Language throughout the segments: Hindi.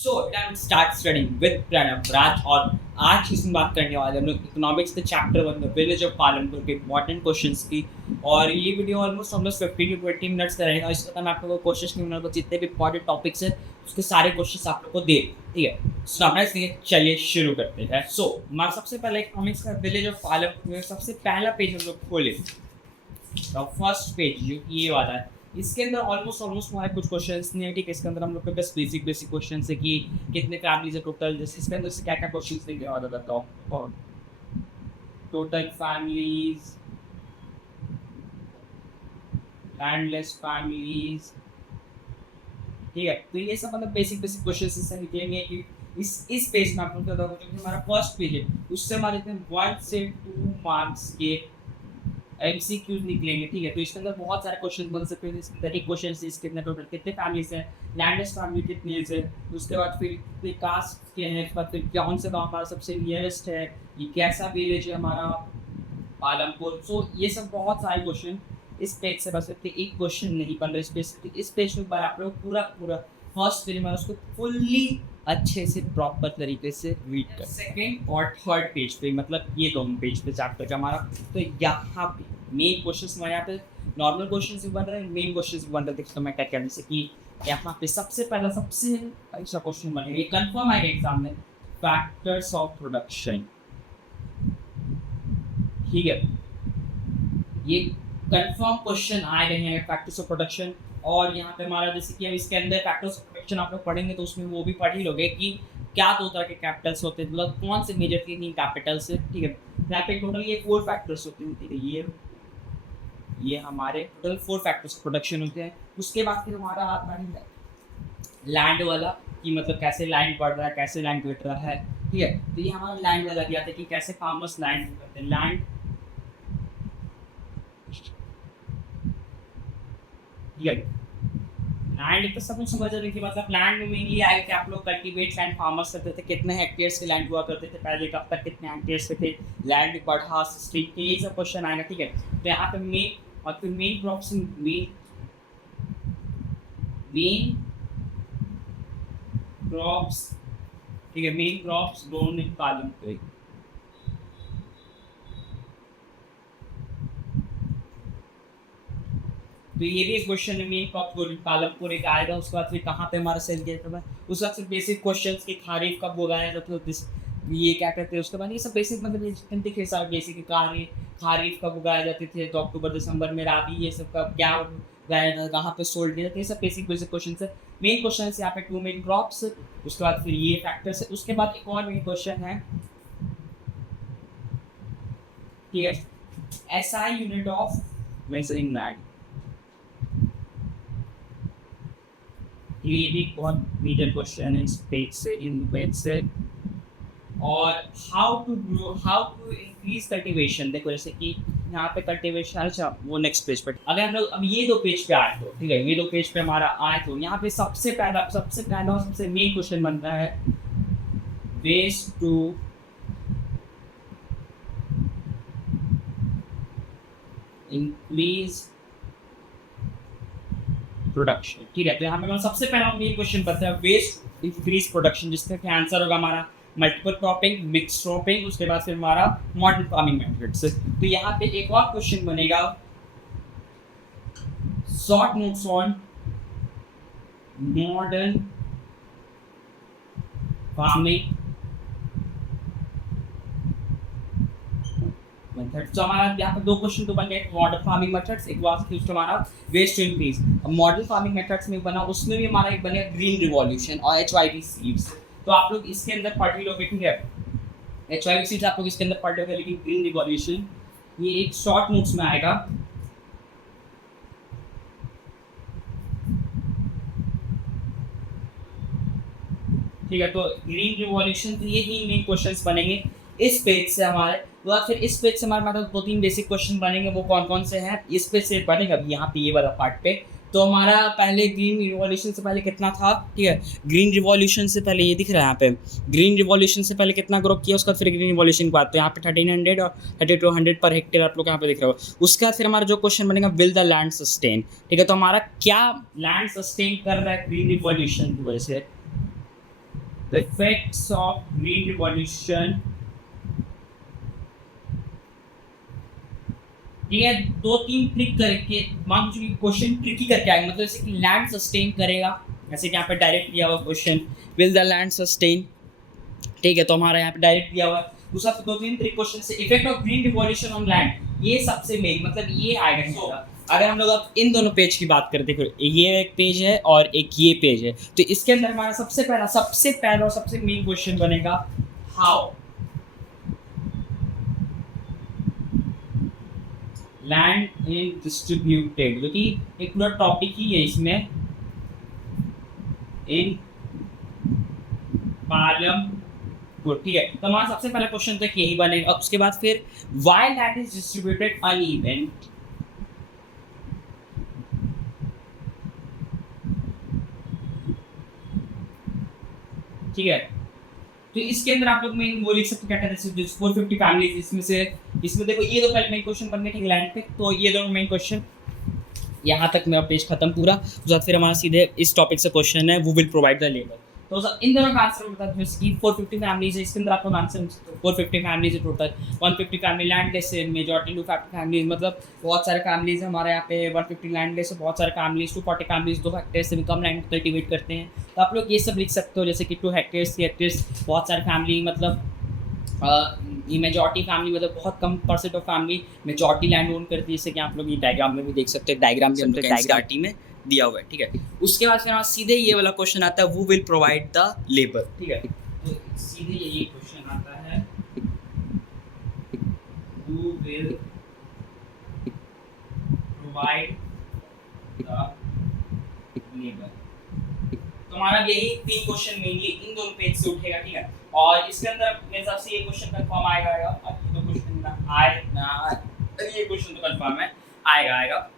So time start studying with Pranav Raj और आज इसमें बात करने वाले हम लोग इकोनॉमिक्स के चैप्टर 1 में विलेज ऑफ पालनपुर के इंपॉर्टेंट क्वेश्चंस की। और ये वीडियो ऑलमोस्ट 15 टू 20 मिनट्स का रहेगा। इसके अंदर मैं आप लोगों को कोशिश करूँगा जितने भी इंपॉर्टेंट टॉपिक्स हैं उसके सारे क्वेश्चंस आप लोग को दे, ठीक है। सो हमारे इसलिए चलिए शुरू करते हैं। सो हमारा सबसे पहले इकोनॉमिक्स का विलेज ऑफ पालनपुर में सबसे पहला पेज हम लोग खोले, फर्स्ट पेज जो ये वाला है। इसके अंदर ऑलमोस्ट हमारे कुछ क्वेश्चंस नहीं है, ठीक है। इसके अंदर हम लोग के पास बेसिक क्वेश्चंस है कि कितने फैमिलीज है टोटल, जैसे इसके अंदर से क्या क्या क्वेश्चंस देंगे और बताओ। और टोटल फैमिलीज, लैंडलेस फैमिलीज, ठीक है। तो ये सब मतलब बेसिक क्वेश्चंस इससे निकलेंगे कि इस पेज में आप लोग का हमारा फर्स्ट पेज है, उससे हमारे 1 से 2 मार्क्स के एमसीक्यूज निकलेंगे, ठीक है। तो इसके अंदर बहुत सारे क्वेश्चन बन सकते हैं। इसके अंदर एक क्वेश्चन है इसके अंदर टोटल कितने फैमिलीज हैं, लैंडलेस फैमिली कितनी है, उसके बाद फिर कास्ट के हैं, उसके बाद फिर कौन सा गाँव हमारा सबसे नियरेस्ट है, ये कैसा विलेज है हमारा पालमपुर। सो ये सब बहुत सारे क्वेश्चन इस पेज से बन सकते। एक क्वेश्चन नहीं बन रहा इस पेज में आप लोग पूरा फर्स्ट पेज में उसको फुल्ली अच्छे से प्रॉपर तरीके से रीड कर। सेकेंड और थर्ड पेज पे, मतलब ये दोनों पेज पे चैप्टर का हमारा, तो यहाँ पे मेन क्वेश्चंस हमारे यहाँ पे नॉर्मल क्वेश्चंस भी बन रहे हैं, मेन क्वेश्चंस भी बन रहे हैं। देखो मैं क्या कहने से कि यहाँ पे सबसे अच्छा क्वेश्चन बनेगा, ये कंफर्म आएगा एग्जाम में, फैक्टर्स ऑफ प्रोडक्शन, ठीक है। ये कंफर्म क्वेश्चन आए रहे हैं फैक्टर्स ऑफ प्रोडक्शन। और यहाँ पे हमारा जैसे कि हम इसके अंदर फैक्टर्स ऑफ प्रोडक्शन आप लोग पढ़ेंगे तो उसमें वो भी पढ़ ही लोगे कि क्या दो तरह के कैपिटल्स होते हैं, मतलब कौन से मेजर तीन कैपिटल्स है, ठीक है। यहाँ पे टोटल ये 4 फैक्टर्स होते हैं, ठीक है। ये हमारे टोटल 4 फैक्टर्स ऑफ प्रोडक्शन होते हैं। उसके बाद फिर हमारा आता है लैंड वाला, कि मतलब कैसे लैंड बढ़ रहा है, कैसे लैंड घट रहा है, ठीक है। तो ये हमारा लैंड वाला दिया था कि कैसे फार्मर्स लैंड करते हैं, लैंड, लैंड तो सब कुछ समझ रहे कि मतलब लैंड में मेनली आएगा कि आप लोग कल्टीवेट लैंड फार्मर्स करते थे, कितने हेक्टेयर्स के लैंड हुआ करते थे पहले, कब तक कितने हेक्टेयर्स के थे, लैंड बढ़ा स्ट्रीट के, ये सब क्वेश्चन आएगा, ठीक है। तो यहाँ पे मेन और फिर मेन क्रॉप्स, मेन क्रॉप्स, ठीक है, main crops grown in Palampur. तो ये भी एक क्वेश्चन है, मेन क्रॉप पालमपुर एक आएगा। उसके बाद फिर कहाँ पे हमारा सेल किया जाता है, उसके बाद फिर बेसिक क्वेश्चंस की खारीफ कब उगाया जाता है, ये क्या कहते हैं, उसके बाद ये सब बेसिक मतलब के साथ बेसिक खारीफ कब उगाए जाते थे, तो अक्टूबर दिसंबर में, राबी ये सब कब क्या उगाया जाता है, कहाँ पे सोल्ड किया जाता है, ये सब बेसिक क्वेश्चन है। मेन क्वेश्चन है यहाँ पे 2 मेन क्रॉप्स, उसके बाद फिर ये फैक्टर्स है। उसके बाद एक और मेन क्वेश्चन है, ठीक है, SI unit of measuring land. ये भी बहुत मेजर क्वेश्चन है इस पेज से, इन पेज से। और हाउ टू इंक्रीज कल्टीवेशन, देखो जैसे कि यहाँ पे कल्टीवेशन, अच्छा वो नेक्स्ट पेज पर, अगर हम लोग अब ये 2 पेज पे आए तो, ठीक है, ये 2 पेज पे हमारा आए तो यहाँ पे सबसे पहला सबसे मेन क्वेश्चन बनता है, वेज टू इंक्रीज प्रोडक्शन, ठीक है। तो यहाँ पे सबसे पहला मेन क्वेश्चन बनता है वेस्ट इंक्रीज प्रोडक्शन, जिसका क्या आंसर होगा हमारा मल्टीपल क्रॉपिंग, मिक्स क्रॉपिंग, उसके बाद फिर हमारा मॉडर्न फार्मिंग मेथड्स। तो यहाँ पे एक और क्वेश्चन बनेगा, short notes on modern farming methods. तो हमारा यहाँ पे 2 क्वेश्चन तो बन गए, मॉडर्न फार्मिंग मेथड्स, एक बार फिर उसका हमारा वेस्ट टू इंक्रीज। अब मॉडर्न फार्मिंग मेथड्स में बना, उसमें भी हमारा एक बनेगा ग्रीन रिवॉल्यूशन और HYV सीड्स। तो आप लोग इसके अंदर पढ़ ही लोगे, ठीक है। HYV सीड्स आप लोग इसके अंदर पढ़ लोगे, लेकिन ग्रीन रिवॉल्यूशन ये एक शॉर्ट नोट्स में आएगा, ठीक है। तो ग्रीन रिवॉल्यूशन, तो ये 3 मेन क्वेश्चंस बनेंगे इस पेज से हमारे। तो फिर इस पेज से हमारे मतलब 2-3 बेसिक क्वेश्चन बनेंगे, वो कौन कौन से हैं इस पेज से बनेगा यहाँ पे, ये वाला पार्ट पे। तो हमारा पहले ग्रीन रिवॉल्यूशन से पहले कितना था, ठीक है, ग्रीन रिवॉल्यूशन से पहले ये दिख रहा है यहाँ पे, ग्रीन रिवॉल्यूशन से पहले कितना ग्रो किया, उसका फिर ग्रीन रिवॉल्यूशन के बाद तो यहाँ पे 1300 और 3200 पर हेक्टेयर आप लोग यहाँ पे दिख रहे हो। उसके बाद फिर हमारा जो क्वेश्चन बनेगा, विल द लैंड सस्टेन, ठीक है। तो हमारा क्या लैंड सस्टेन कर रहा है ग्रीन रिवॉल्यूशन की वजह से, the effects of green revolution. ठीक है, 2-3 ट्रिक करके मान लीजिए क्वेश्चन ट्रिकी करके आएंगे, मतलब जैसे कि लैंड सस्टेन करेगा, जैसे कि यहाँ पे डायरेक्ट दिया हुआ question, will the land sustain. ठीक है, तो हमारा यहाँ पे डायरेक्ट दिया हुआ है, दूसरा 2-3 ट्रिक क्वेश्चन से effect of green revolution on land, ये सबसे मेन मतलब ये आएगा। so, अगर हम लोग अब इन दोनों पेज की बात करते हैं, ये एक पेज है और एक ये पेज है, तो इसके अंदर हमारा सबसे पहला और सबसे मेन क्वेश्चन बनेगा हाउ लैंड इन डिस्ट्रीब्यूटेड, जो कि एक पूरा टॉपिक ही है इसमें, इन पालमपुर। ठीक है, तो हमारा सबसे पहला क्वेश्चन तो यही बनेगा। उसके बाद फिर why land is distributed uneven. ठीक है, तो इसके अंदर आप लोग में वो लिख सकते क्या कहते हैं 450 फैमिलीज, इसमें देखो ये दो पहले मेन क्वेश्चन बन गए, ठीक, लैंड पे, तो ये दोनों मेन क्वेश्चन, यहाँ तक मेरा पेज खत्म पूरा। उसके बाद फिर हमारा सीधे इस टॉपिक से क्वेश्चन है, वो विल प्रोवाइड द लेबर। तो इन दोनों का आंसर बता दो, जैसे कि 450 फैमिलीज है, इसके अंदर आपको आंसर 450 फैमिलीज है टोटल, 150 फैमिली लैंडलेस है, मेजॉरिटी 250 फैमिलीज, मतलब बहुत सारे फैमिलीज हमारे यहाँ पे 150 लैंडलेस है, बहुत सारे फैमिलीज 240 फैमिलीज 2 हेक्टेयर से भी कम लैंड कल्टीवेट करते हैं। तो आप लोग ये सब लिख सकते हो, जैसे कि 2 हेक्टेयर्स 3 हेक्टेयर्स, बहुत सारी फैमिली, मतलब ये मेजॉरिटी फैमिली, मतलब बहुत कम percent of family majority land own करती है, जैसे कि आप लोग ये डायग्राम में भी देख सकते हैं, डायग्राम के अंदर एनसीईआरटी में दिया हुआ है। ठीक है, उसके बाद फिर सीधे ये वाला क्वेश्चन आता है, वो विल प्रोवाइड द लेबर। ठीक है, तो सीधे यही क्वेश्चन आता है, who will provide the labor। तो हमारा यही 3 क्वेश्चन मेनली इन दोनों पेज से उठेगा। ठीक है, और इसके अंदर मेरे हिसाब से ये क्वेश्चन कंफर्म आएगा, अब तो क्वेश्चन ये क्वेश्चन तो कंफर्म है, आएगा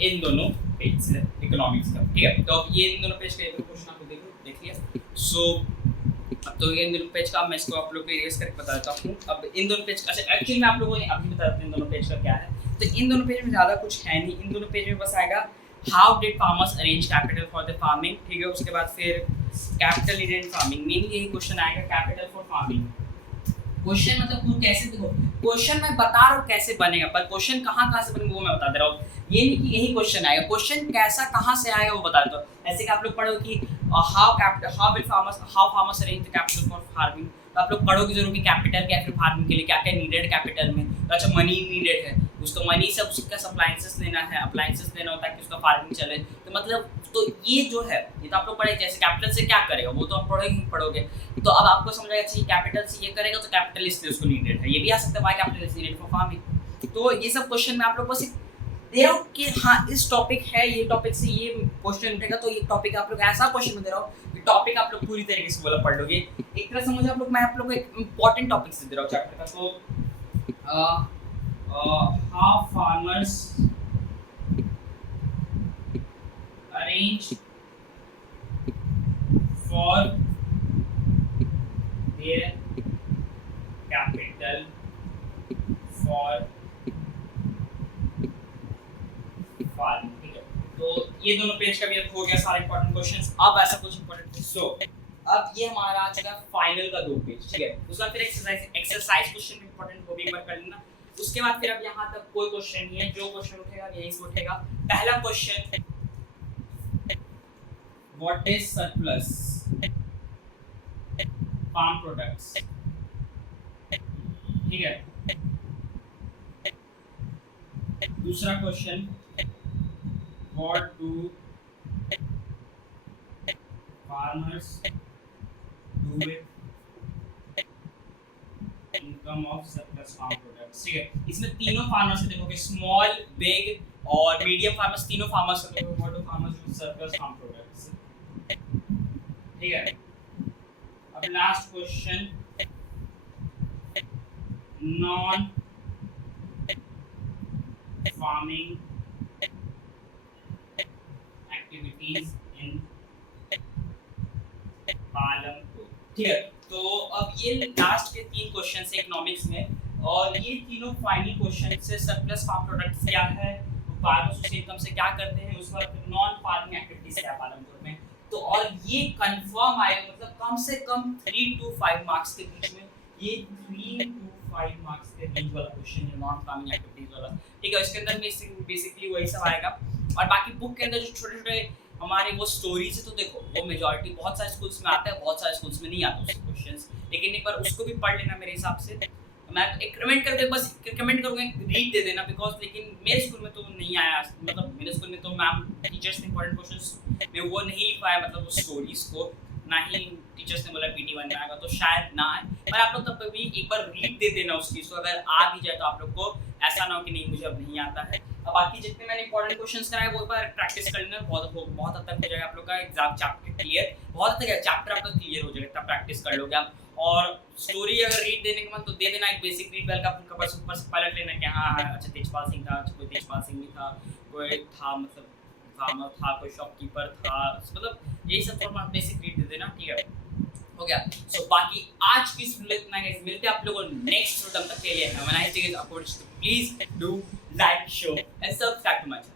इन दोनों पेज से इकोनॉमिक्स का। ठीक है, तो अब ये इन दोनों पेज का क्वेश्चन आप देख लिया। सो अब तो ये इन दोनों पेज का मैं इसको आप लोग को इरेज करके बता देता हूँ। अब इन दोनों पेज का एक्चुअली मैं आप लोगों को अभी बता देता हूँ इन दोनों पेज का क्या है। तो इन दोनों पेज में ज़्यादा कुछ है नहीं, इन दोनों पेज में बस आएगा how did farmers arrange capital for the farming. ठीक है, उसके बाद फिर कैपिटल नीडेड फार्मिंग, मेनली यही क्वेश्चन आएगा, कैपिटल फॉर फार्मिंग। क्वेश्चन मतलब तू कैसे, देखो क्वेश्चन मैं बता रहा हूँ कैसे बनेगा, पर क्वेश्चन कहाँ से बनेगा वो मैं बता दे रहा हूँ। ये नहीं कि यही क्वेश्चन आएगा, क्वेश्चन कैसा कहाँ से आएगा वो बता देता हूँ। ऐसे कि आप लोग पढ़ो कि how farmers arrange the capital for farming, तो आप लोग पढ़ोगे जरूर कि कैपिटल क्या है, फिर फार्मिंग के लिए क्या क्या नीडेड कैपिटल में, तो अच्छा मनी नीडेड है, उसको मनी से उसका अप्लायंसेस लेना है, अप्लायंसेस लेना होता है कि उसका फार्मिंग चले, तो मतलब तो ये जो है ये तो आप लोग पढ़े, जैसे कैपिटल से क्या करेगा वो तो आप पढ़ोगे। तो अब आपको समझ आएगा अच्छा कैपिटल से ये करेगा तो कैपिटल इसलिए उसको नीडेड है, ये भी आ सकता है why capital is needed for farming. तो ये सब क्वेश्चन में आप लोग बस दे रहा हूँ कि हाँ इस टॉपिक है, ये टॉपिक से ये क्वेश्चन उठेगा, तो ये टॉपिक आप लोग ऐसा क्वेश्चन दे रहा हूँ कि टॉपिक आप लोग पूरी तरीके से बोला पढ़ लोगे। एक तरह समझो आप लोग, मैं आप लोग को एक इम्पोर्टेंट टॉपिक से दे रहा हूँ चैप्टर का। तो how farmers arrange for their capital for farming. ठीक है, तो ये दोनों पेज का भी हो गया सारे इंपॉर्टेंट क्वेश्चंस। अब ऐसा कुछ इंपॉर्टेंट सो अब ये हमारा आ जाएगा फाइनल का 2 पेज। ठीक है, उसका फिर एक्सरसाइज क्वेश्चन इंपॉर्टेंट वो भी एक बार कर लेना। उसके बाद फिर अब यहाँ तक कोई क्वेश्चन नहीं है, जो क्वेश्चन उठेगा यही से उठेगा। पहला question, what is surplus farm products. ठीक है, दूसरा question, what do farmers do with income of surplus farm products। ठीक है, इसमें तीनों फार्मर्स को देखोगे, स्मॉल, बिग और मीडियम फार्मर्स, तीनों फार्मर्स को देखोगे, what do farmers do with surplus farm products। ठीक है, अब last question, non farming activities in Palampur. ठीक है, तो अब ये लास्ट के 3 क्वेश्चन है इकोनॉमिक्स में, और ये तीनों फाइनल क्वेश्चन से सरप्लस फार्म प्रोडक्ट्स क्या है, फार्मर्स उस इनकम से क्या करते हैं, उसके बाद नॉन फार्मिंग एक्टिविटीज क्या है पालमपुर में। तो और ये कंफर्म आएगा, मतलब कम से कम 3 to 5 मार्क्स के बीच में, ये 3 to 5 मार्क्स के बीच वाला क्वेश्चन है, नॉन फार्मिंग एक्टिविटीज वाला। ठीक है, इसके अंदर में बेसिकली वही सब आएगा। और बाकी बुक के अंदर जो छोटे छोटे हमारे वो स्टोरीज है, तो देखो वो मेजॉरिटी बहुत सारे स्कूल्स में आता है, बहुत सारे स्कूल्स में नहीं आता उसके क्वेश्चंस, लेकिन एक बार उसको भी पढ़ लेना मेरे हिसाब से। मैं एक कमेंट करके बस रिकमेंड करूंगा रीड दे देना, बिकॉज लेकिन मेरे स्कूल में तो नहीं आया, मतलब मेरे स्कूल में तो मैम टीचर्स ने इंपॉर्टेंट क्वेश्चंस में वो नहीं लिखवाया, मतलब वो स्टोरीज को, ना ही टीचर्स ने बोला PT1 में आएगा, तो शायद ना आए। पर आप लोग तब भी एक बार रीड दे देना उस चीज़ को, अगर आ भी जाए तो आप लोग को ऐसा ना हो कि नहीं मुझे अब नहीं आता है। अब बाकी जितने मैंने इंपॉर्टेंट क्वेश्चंस कराए वो एक बार प्रैक्टिस कर लेना, बहुत हद तक हो जाएगा आप लोग का एग्जाम चैप्टर क्लियर, बहुत हद तक चैप्टर आपका क्लियर हो जाएगा, तब प्रैक्टिस कर लोगे आप। और स्टोरी अगर रीड देने का मन तो दे देना, एक बेसिक रीड वेल का उनका बस ऊपर से पलट लेना कि हाँ हाँ अच्छा तेजपाल सिंह था, अच्छा कोई तेजपाल सिंह भी था, कोई था मतलब फार्मर था, कोई शॉपकीपर था, मतलब यही सब फॉर्मेट बेसिक रीड दे देना, ठीक है, हो गया। सो बाकी आज की इस वीडियो इतना गाइस, मिलते हैं आप लोगों को नेक्स्ट वीडियो, तब तक के लिए have a nice day guys, please do like share and subscribe to my channel.